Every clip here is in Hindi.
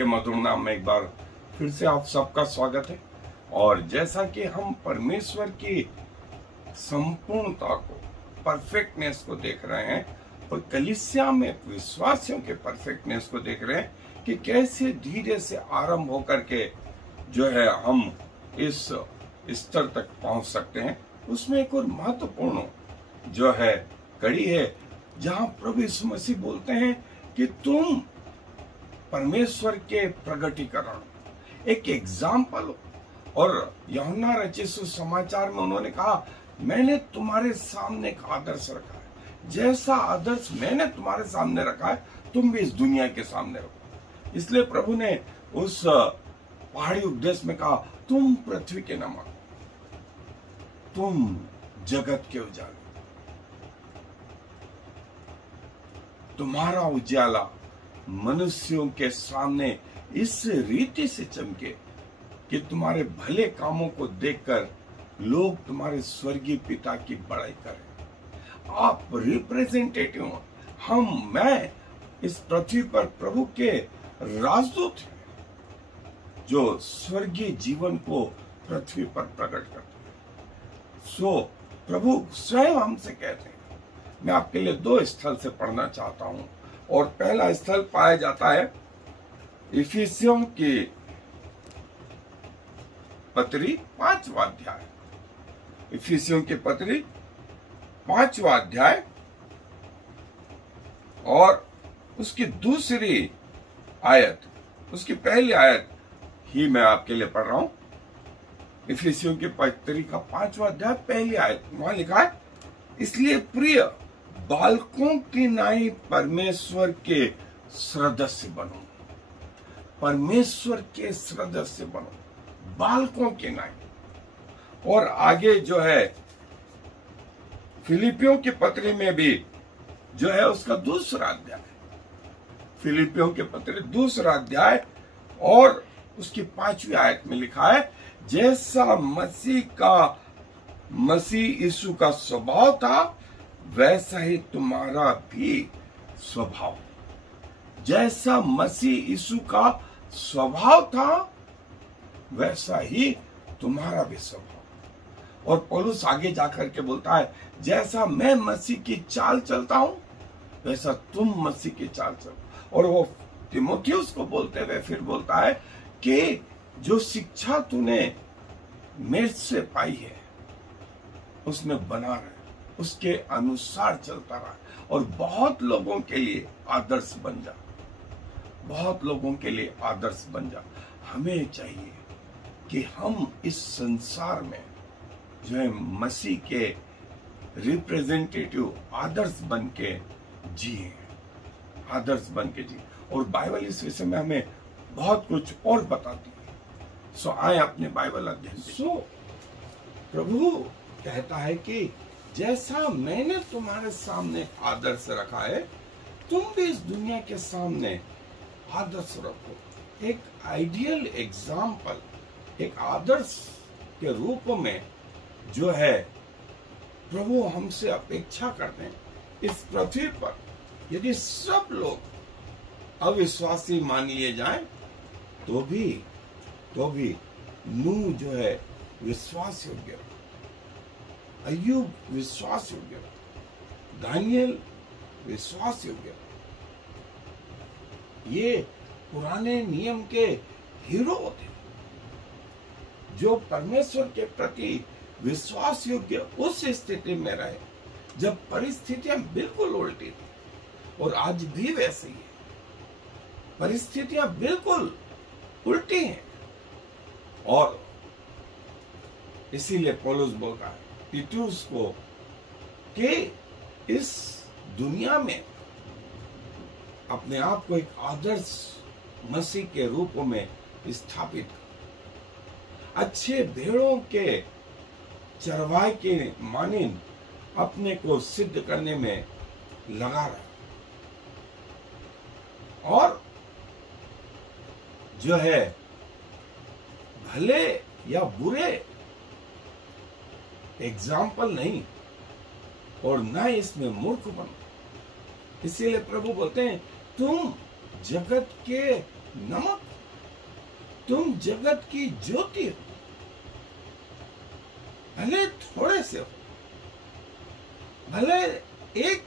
के मधुर नाम में एक बार फिर से आप सबका स्वागत है। और जैसा कि हम परमेश्वर की संपूर्णता को, परफेक्टनेस को देख रहे हैं और कलीसिया में विश्वासियों के परफेक्टनेस को देख रहे हैं कि कैसे धीरे से आरंभ होकर के जो है हम इस स्तर तक पहुंच सकते हैं, उसमें एक और महत्वपूर्ण जो है कड़ी है जहां प्रभु यीशु मसीह बोलते हैं कि तुम परमेश्वर के प्रगटीकरण, एक एग्जाम्पल हो। और यूहन्ना रचित सुसमाचार में उन्होंने कहा, मैंने तुम्हारे सामने एक आदर्श रखा है, जैसा आदर्श मैंने तुम्हारे सामने रखा है तुम भी इस दुनिया के सामने रखो। इसलिए प्रभु ने उस पहाड़ी उपदेश में कहा, तुम पृथ्वी के नमक, तुम जगत के उजाले, तुम्हारा उजाला मनुष्यों के सामने इस रीति से चमके कि तुम्हारे भले कामों को देखकर लोग तुम्हारे स्वर्गीय पिता की बड़ाई करें। आप रिप्रेजेंटेटिव हो, मैं इस पृथ्वी पर प्रभु के राजदूत हैं जो स्वर्गीय जीवन को पृथ्वी पर प्रकट करते हैं। सो प्रभु स्वयं हमसे कहते हैं। मैं आपके लिए 2 स्थल से पढ़ना चाहता हूं और पहला स्थल पाया जाता है इफिसियों की पत्री 5वां अध्याय, इफिसियों की पत्री 5वां अध्याय और उसकी दूसरी आयत, उसकी पहली आयत ही मैं आपके लिए पढ़ रहा हूं। इफिसियों की पत्री का 5वां अध्याय पहली आयत, वहां लिखा है, इसलिए प्रिय बालकों की नाई परमेश्वर के सदस्य बनो, परमेश्वर के सदस्य बनो, बालकों के नाई। और आगे जो है फिलिपियों की पत्री में भी जो है उसका दूसरा अध्याय, फिलिपियों के पत्री दूसरा अध्याय और उसकी 5वीं आयत में लिखा है, जैसा मसीह यीशु का स्वभाव था वैसा ही तुम्हारा भी स्वभाव, जैसा मसीह यीशु का स्वभाव था वैसा ही तुम्हारा भी स्वभाव। और पौलुस आगे जाकर के बोलता है, जैसा मैं मसीह की चाल चलता हूं वैसा तुम मसीह की चाल चलो। और वो तीमुथियुस को बोलते हुए फिर बोलता है कि जो शिक्षा तूने मेरे से पाई है उसमें बना रहे, उसके अनुसार चलता रहा और बहुत लोगों के लिए आदर्श बन जा, बहुत लोगों के लिए आदर्श बन जा। हमें चाहिए कि हम इस संसार में जो है मसीह के रिप्रेजेंटेटिव आदर्श बन के जिए, आदर्श बन के जिए। और बाइबल इस विषय में हमें बहुत कुछ और बताती है। सो आए अपने बाइबल अध्ययन। सो प्रभु कहता है कि जैसा मैंने तुम्हारे सामने आदर्श रखा है तुम भी इस दुनिया के सामने आदर्श रखो। एक आइडियल एग्जाम्पल, एक आदर्श के रूप में जो है प्रभु हमसे अपेक्षा करते हैं। इस पृथ्वी पर यदि सब लोग अविश्वासी मान लिए जाएं तो भी नूह जो है विश्वास योग्य, अय्यूब विश्वास योग्य, दानियल विश्वास योग्य, ये पुराने नियम के हीरो थे जो परमेश्वर के प्रति विश्वास योग्य उस स्थिति में रहे जब परिस्थितियां बिल्कुल उल्टी थी। और आज भी वैसे ही है, परिस्थितियां बिल्कुल उल्टी हैं। और इसीलिए पौलुस बोलता है तीतुस को कि इस दुनिया में अपने आप को एक आदर्श मसीह के रूप में स्थापित कर, अच्छे भेड़ों के चरवाहे के मानिंद अपने को सिद्ध करने में लगा रहा। और जो है भले या बुरे एग्जाम्पल नहीं और ना इसमें मूर्ख बनो। इसीलिए प्रभु बोलते हैं तुम जगत के नमक, तुम जगत की ज्योति हो। भले थोड़े से हो, भले एक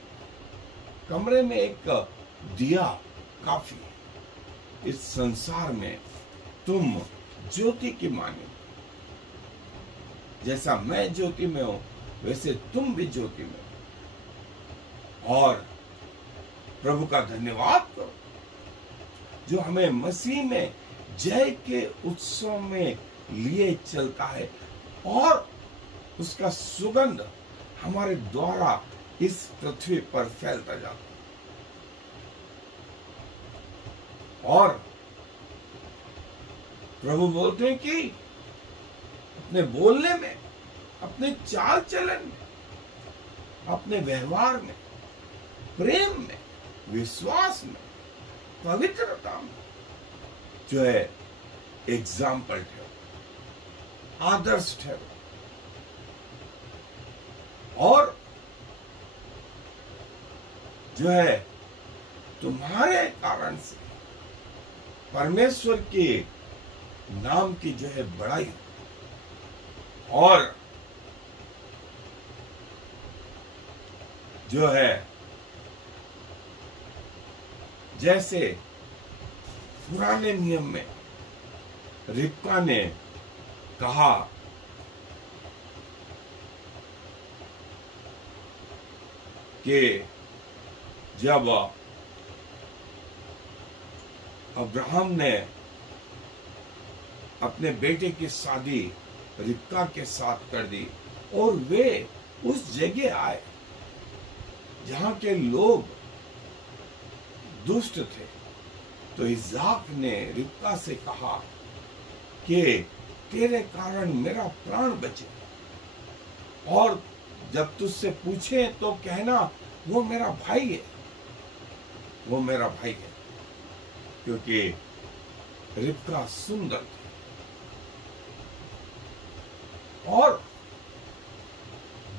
कमरे में एक दिया काफी है। इस संसार में तुम ज्योति की माने, जैसा मैं ज्योति में हूं वैसे तुम भी ज्योति में हो। और प्रभु का धन्यवाद करो जो हमें मसीह में जय के उत्सव में लिए चलता है और उसका सुगंध हमारे द्वारा इस पृथ्वी पर फैलता जाता है। और प्रभु बोलते हैं कि अपने बोलने में, अपने चाल चलन में, अपने व्यवहार में, प्रेम में, विश्वास में, पवित्रता में जो है एग्जाम्पल ठहरो, आदर्श ठहरो। और जो है तुम्हारे कारण से परमेश्वर के नाम की जो है बड़ाई और जो है जैसे पुराने नियम में रिबका ने कहा कि जब अब्राहम ने अपने बेटे की शादी रिबका के साथ कर दी और वे उस जगह आए जहां के लोग दुष्ट थे, तो इसहाक ने रिबका से कहा कि तेरे कारण मेरा प्राण बचे, और जब तुझसे पूछे तो कहना वो मेरा भाई है, वो मेरा भाई है, क्योंकि रिबका सुंदर थी। और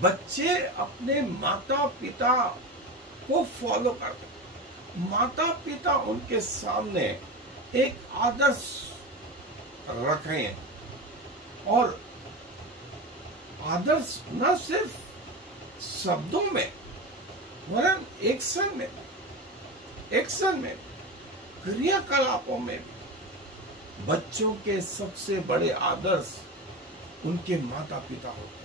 बच्चे अपने माता पिता को फॉलो करते, माता पिता उनके सामने एक आदर्श रखें, और आदर्श न सिर्फ शब्दों में वरन एक्शन में क्रियाकलापों में भी बच्चों के सबसे बड़े आदर्श उनके माता पिता होते हैं।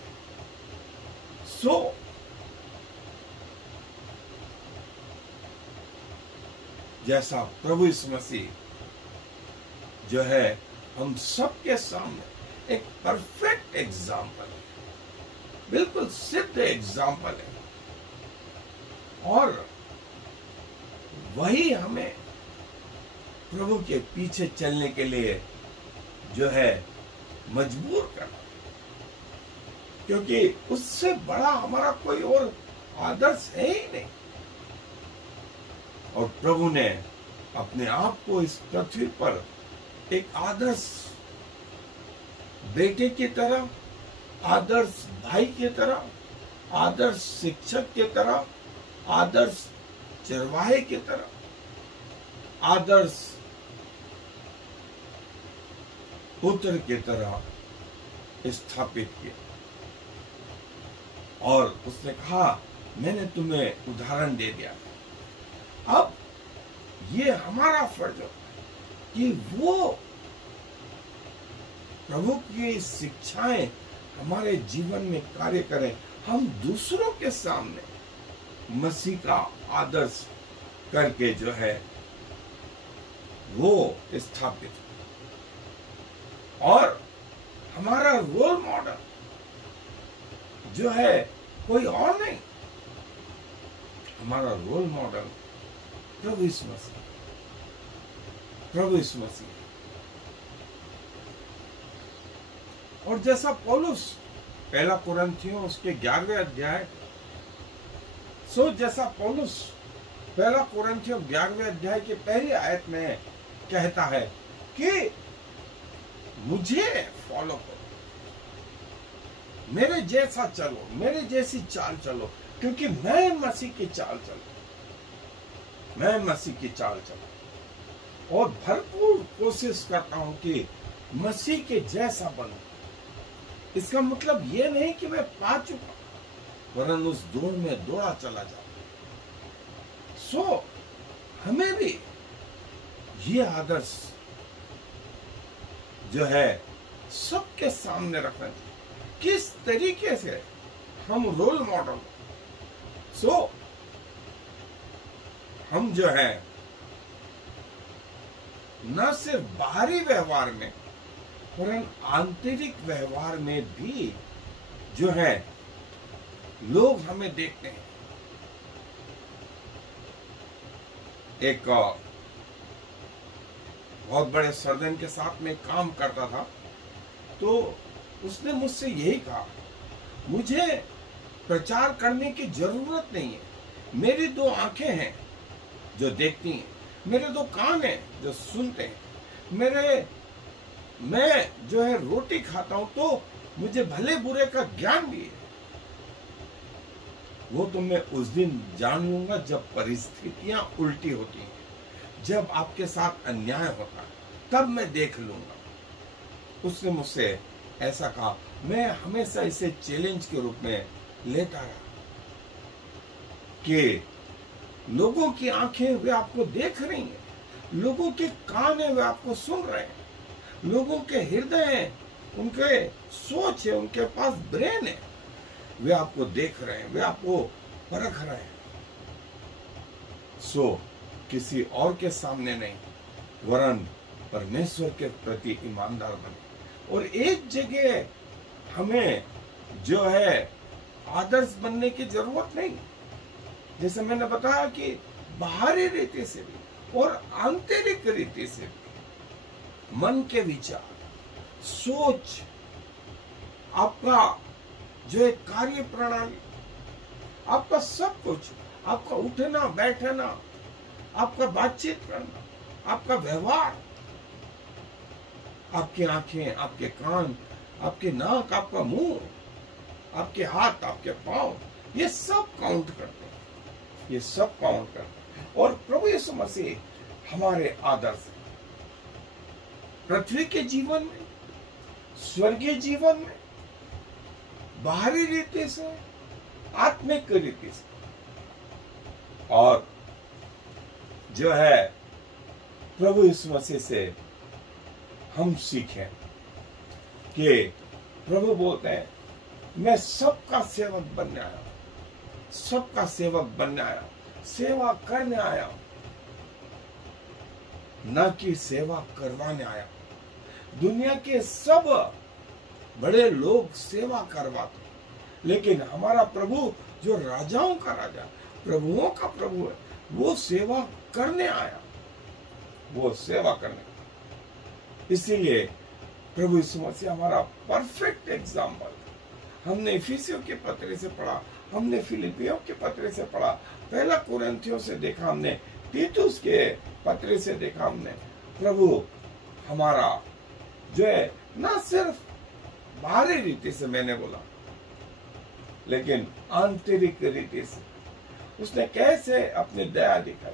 जैसा प्रभु यीशु मसीह जो है हम सबके सामने एक परफेक्ट एग्जाम्पल है, बिल्कुल सिद्ध एग्जाम्पल है, और वही हमें प्रभु के पीछे चलने के लिए जो है मजबूर करना, क्योंकि उससे बड़ा हमारा कोई और आदर्श है ही नहीं। और प्रभु ने अपने आप को इस पृथ्वी पर एक आदर्श बेटे की तरह, आदर्श भाई की तरह, आदर्श शिक्षक की तरह, आदर्श चरवाहे की तरह, आदर्श पुत्र की तरह स्थापित किया। और उसने कहा मैंने तुम्हें उदाहरण दे दिया। अब ये हमारा फर्ज है कि वो प्रभु की शिक्षाएं हमारे जीवन में कार्य करें, हम दूसरों के सामने मसीह का आदर्श करके जो है वो स्थापित, और हमारा रोल मॉडल जो है कोई और नहीं, हमारा रोल मॉडल प्रभु यीशु मसीह, प्रभु यीशु मसीह। और जैसा पौलुस पहला कुरिन्थियों उसके 11वें अध्याय, जैसा पौलुस पहला कुरिन्थियों 11वें अध्याय के पहली आयत में कहता है कि मुझे फॉलो करो, मेरे जैसा चलो, मेरे जैसी चाल चलो, क्योंकि मैं मसीह की चाल चलूं, मैं मसीह की चाल चलूं। और भरपूर कोशिश करता हूं कि मसीह के जैसा बनूं। इसका मतलब ये नहीं कि मैं पा चुका, वरन उस दौड़ में दौड़ा चला जाऊं। हमें भी ये आदर्श जो है सबके सामने रखना चाहिए, किस तरीके से हम रोल मॉडल। हम जो है न सिर्फ बाहरी व्यवहार में, वरन आंतरिक व्यवहार में भी जो है लोग हमें देखते हैं। एक बहुत बड़े सर्जन के साथ में काम करता था, तो उसने मुझसे यही कहा, मुझे प्रचार करने की जरूरत नहीं है, मेरी 2 आंखें हैं जो देखती हैं, मेरे 2 कान हैं जो सुनते हैं, मैं जो है रोटी खाता हूं तो मुझे भले बुरे का ज्ञान भी है। वो तो मैं उस दिन जान लूंगा जब परिस्थितियां उल्टी होती हैं, जब आपके साथ अन्याय होता है, तब मैं देख लूंगा। उसने मुझसे ऐसा कहा। मैं हमेशा इसे चैलेंज के रूप में लेता रहा कि लोगों की आंखें वे आपको देख रही हैं, लोगों के कान है वे आपको सुन रहे हैं, लोगों के हृदय हैं, उनके सोच है, उनके पास ब्रेन है, वे आपको देख रहे हैं, वे आपको परख रहे हैं। किसी और के सामने नहीं, वरन परमेश्वर के प्रति ईमानदार बने। और एक जगह हमें जो है आदर्श बनने की जरूरत नहीं, जैसे मैंने बताया कि बाहरी रीति से भी और आंतरिक रीति से भी मन के विचार, सोच, आपका जो एक कार्य प्रणाली, आपका सब कुछ, आपका उठना बैठना, आपका बातचीत करना, आपका व्यवहार, आपकी आंखें, आपके कान, आपके नाक, आपका मुंह, आपके हाथ, आपके पांव, ये सब काउंट करते हैं, ये सब काउंट करते हैं। और प्रभु यीशु मसीह हमारे आदर्श हैं, पृथ्वी के जीवन में, स्वर्गीय जीवन में, बाहरी रीति से, आत्मिक रीति से। और जो है प्रभु यीशु मसीह से हम सीखें कि प्रभु बोलते हैं, मैं सबका सेवक बनने आया, सबका सेवक बनने आया, सेवा करने आया, न कि सेवा करवाने आया। दुनिया के सब बड़े लोग सेवा करवाते, लेकिन हमारा प्रभु जो राजाओं का राजा, प्रभुओं का प्रभु है, वो सेवा करने आया, वो सेवा करने। इसीलिए प्रभु यीशु मसीह हमारा परफेक्ट एग्जाम्पल। हमने इफिसियों के पत्र से पढ़ा, हमने फिलिपियों के पत्र से पढ़ा, पहला कुरिन्थियों से देखा, हमने तीतुस के पत्र से देखा, हमने प्रभु हमारा जो है ना सिर्फ बाहरी रीति से मैंने बोला, लेकिन आंतरिक रीति से उसने कैसे अपनी दया दिखाई,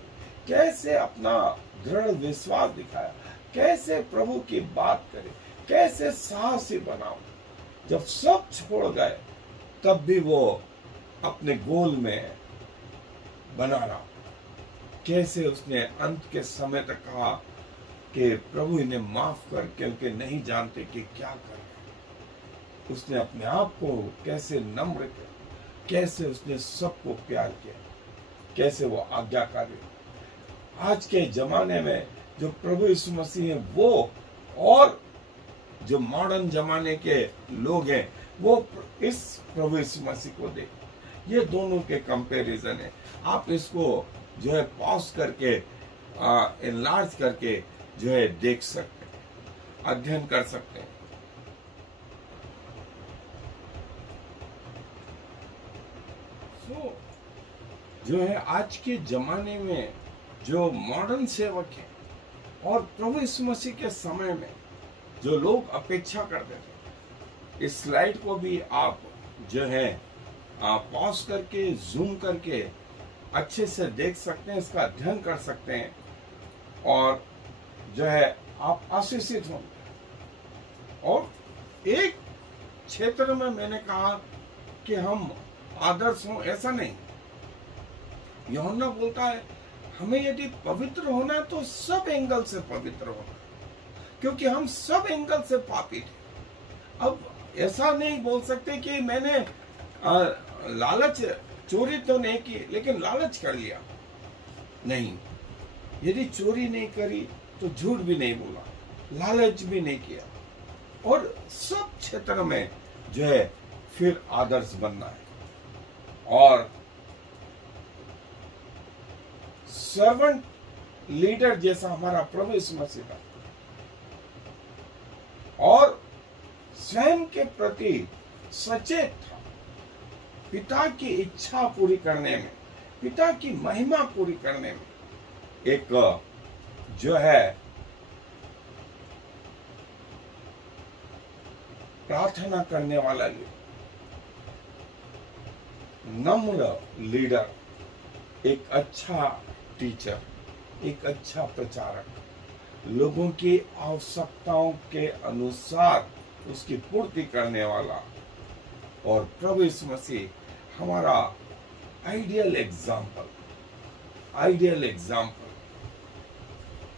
कैसे अपना दृढ़ विश्वास दिखाया, कैसे प्रभु की बात करे, कैसे साहसी बनाओ। जब सब छोड़ गए तब भी वो अपने गोल में बना रहा। कैसे उसने अंत के समय तक कहा कि प्रभु इन्हें माफ कर, क्योंकि नहीं जानते कि क्या करें। उसने अपने आप को कैसे नम्र किया, कैसे उसने सबको प्यार किया, कैसे वो आज्ञाकारी। आज के जमाने में जो प्रभु यीशु मसीह है वो, और जो मॉडर्न जमाने के लोग हैं वो इस प्रभु यीशु मसीह को देख, ये दोनों के कंपैरिजन है। आप इसको जो है पॉज करके एनलार्ज करके जो है देख सकते हैं, अध्ययन कर सकते हैं। जो है आज के जमाने में जो मॉडर्न सेवक है और प्रभु यीशु मसीह के समय में जो लोग अपेक्षा करते थे, इस स्लाइड को भी आप जो है पॉज करके जूम करके अच्छे से देख सकते हैं, इसका अध्ययन कर सकते हैं। और जो है आप आशीषित होंगे। और एक क्षेत्र में मैंने कहा कि हम आदर्श हों, ऐसा नहीं। यूहन्ना बोलता है हमें यदि पवित्र होना है तो सब एंगल से पवित्र होना है, क्योंकि हम सब एंगल से पापी थे। अब ऐसा नहीं बोल सकते कि मैंने लालच, चोरी तो नहीं की लेकिन लालच कर लिया, नहीं। यदि चोरी नहीं करी तो झूठ भी नहीं बोला, लालच भी नहीं किया, और सब क्षेत्र में जो है फिर आदर्श बनना है। और सर्वेंट लीडर जैसा हमारा प्रभु यीशु मसीह था, और स्वयं के प्रति सचेत था, पिता की इच्छा पूरी करने में, पिता की महिमा पूरी करने में एक जो है प्रार्थना करने वाला नम्र लीडर, एक अच्छा टीचर, एक अच्छा प्रचारक, लोगों की आवश्यकताओं के अनुसार उसकी पूर्ति करने वाला। और प्रभु यीशु मसीह हमारा आइडियल एग्जाम्पल, आइडियल एग्जाम्पल।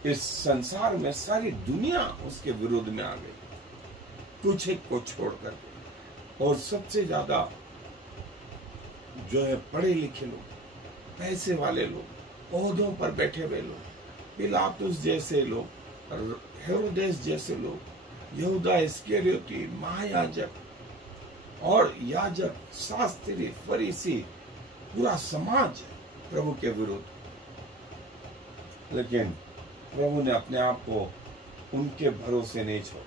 इस संसार में सारी दुनिया उसके विरोध में आ गई, कुछ एक को छोड़ करके। और सबसे ज्यादा जो है पढ़े लिखे लोग, पैसे वाले लोग, ओहदों पर बैठे हुए लोग, पिलातुस जैसे लोग, हेरोदेस जैसे लोग, यहूदा इस्करियोती, महायाजक और याजक, शास्त्री, फरीसी, पूरा समाज प्रभु के विरुद्ध। लेकिन प्रभु ने अपने आप को उनके भरोसे नहीं छोड़ा,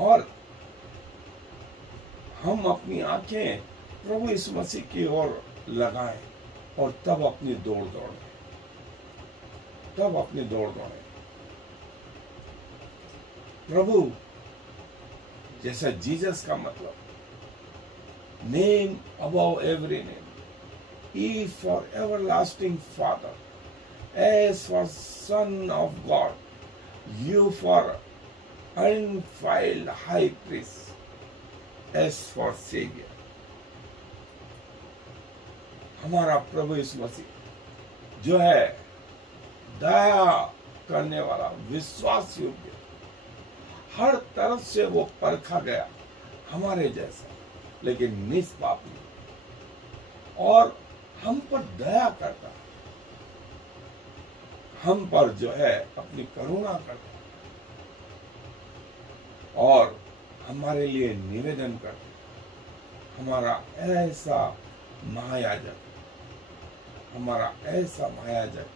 और हम अपनी आंखें प्रभु यीशु मसीह की ओर लगाएं, और तब अपनी दौड़ दौड़ें, तब अपनी दौड़ दौड़ें। प्रभु जैसा जीसस का मतलब, name above every name, E for everlasting Father, S for Son of God, U for undefiled High Priest, S for Savior। हमारा प्रभु यीशु मसीह जो है दया करने वाला, विश्वास योग्य, हर तरफ से वो परखा गया हमारे जैसा, लेकिन निष्पापी, और हम पर दया करता, हम पर जो है अपनी करुणा करता, और हमारे लिए निवेदन करता। हमारा ऐसा महायाजक, हमारा ऐसा महायाजक,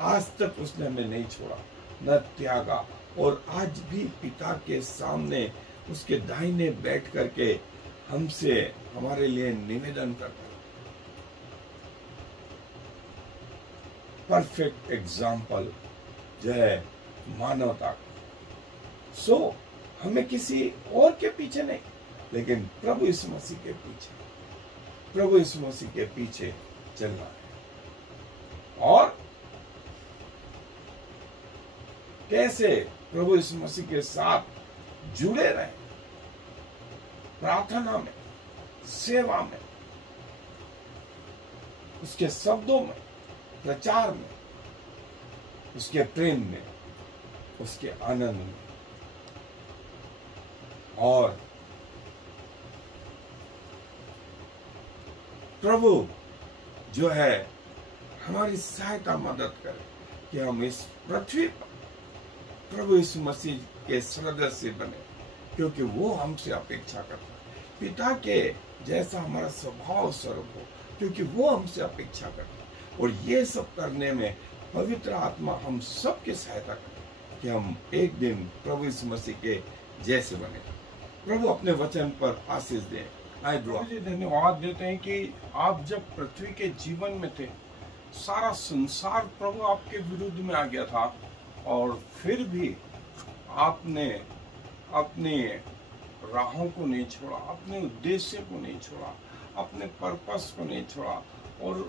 आज तक उसने हमें नहीं छोड़ा, न त्यागा, और आज भी पिता के सामने उसके दाहिने बैठ करके हमसे, हमारे लिए निवेदन करता है। परफेक्ट एग्जाम्पल जो है मानवता का। सो हमें किसी और के पीछे नहीं, लेकिन प्रभु यीशु मसीह के पीछे, प्रभु यीशु मसीह के पीछे चलना है। और कैसे प्रभु यीशु मसीह के साथ जुड़े रहें, प्रार्थना में, सेवा में, उसके शब्दों में, प्रचार में, उसके प्रेम में, उसके आनंद में। और प्रभु जो है हमारी सहायता, मदद करे कि हम इस पृथ्वी पर प्रभु यीशु मसीह के सदस्य बने, क्योंकि वो हमसे अपेक्षा करता है। पिता के जैसा हमारा स्वभाव स्वरूप हो, क्योंकि वो हमसे अपेक्षा करता है। और ये सब करने में पवित्र आत्मा हम सबकी सहायता करे कि हम एक दिन प्रभु यीशु मसीह के जैसे बने। प्रभु अपने वचन पर आशीष दे। आए ब्रो जी, धन्यवाद देते हैं कि आप जब पृथ्वी के जीवन में थे, सारा संसार प्रभु आपके विरुद्ध में आ गया था, और फिर भी आपने अपने राहों को नहीं छोड़ा, अपने उद्देश्य को नहीं छोड़ा, अपने पर्पस को नहीं छोड़ा, और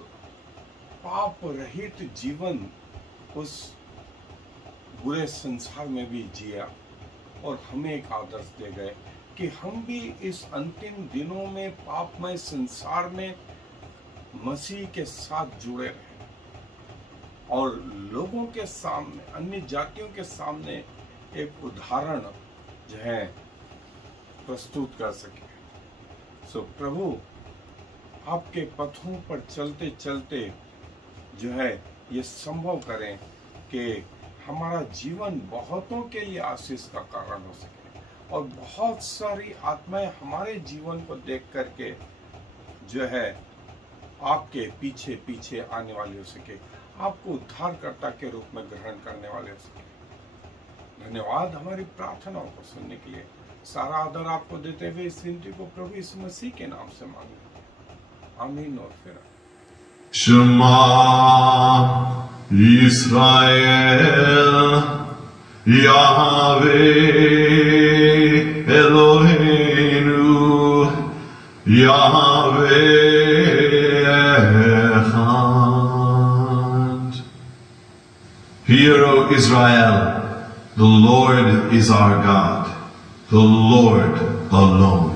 पाप रहित जीवन उस बुरे संसार में भी जिया और हमें एक आदर्श दे गए कि हम भी इस अंतिम दिनों में पापमय संसार में मसीह के साथ जुड़े रहें और लोगों के सामने, अन्य जातियों के सामने एक उदाहरण जो है प्रस्तुत कर सके। सो प्रभु आपके पथों पर चलते चलते जो है ये संभव करें कि हमारा जीवन बहुतों के लिए आशीष का कारण हो सके और बहुत सारी आत्माएं हमारे जीवन को देख करके जो है आपके पीछे पीछे आने वाली हो सके, आपको उद्धारकर्ता के रूप में ग्रहण करने वाले हो सके। धन्यवाद हमारी प्रार्थनाओं को सुनने के लिए। सारा आदर आपको देते हुए इस विनती को प्रभु यीशु मसीह के नाम से मांगते, आमीन। और फिर Shema Yisrael Yahweh Eloheinu Yahweh Echad. Hear, O Israel, the Lord is our God, the Lord alone.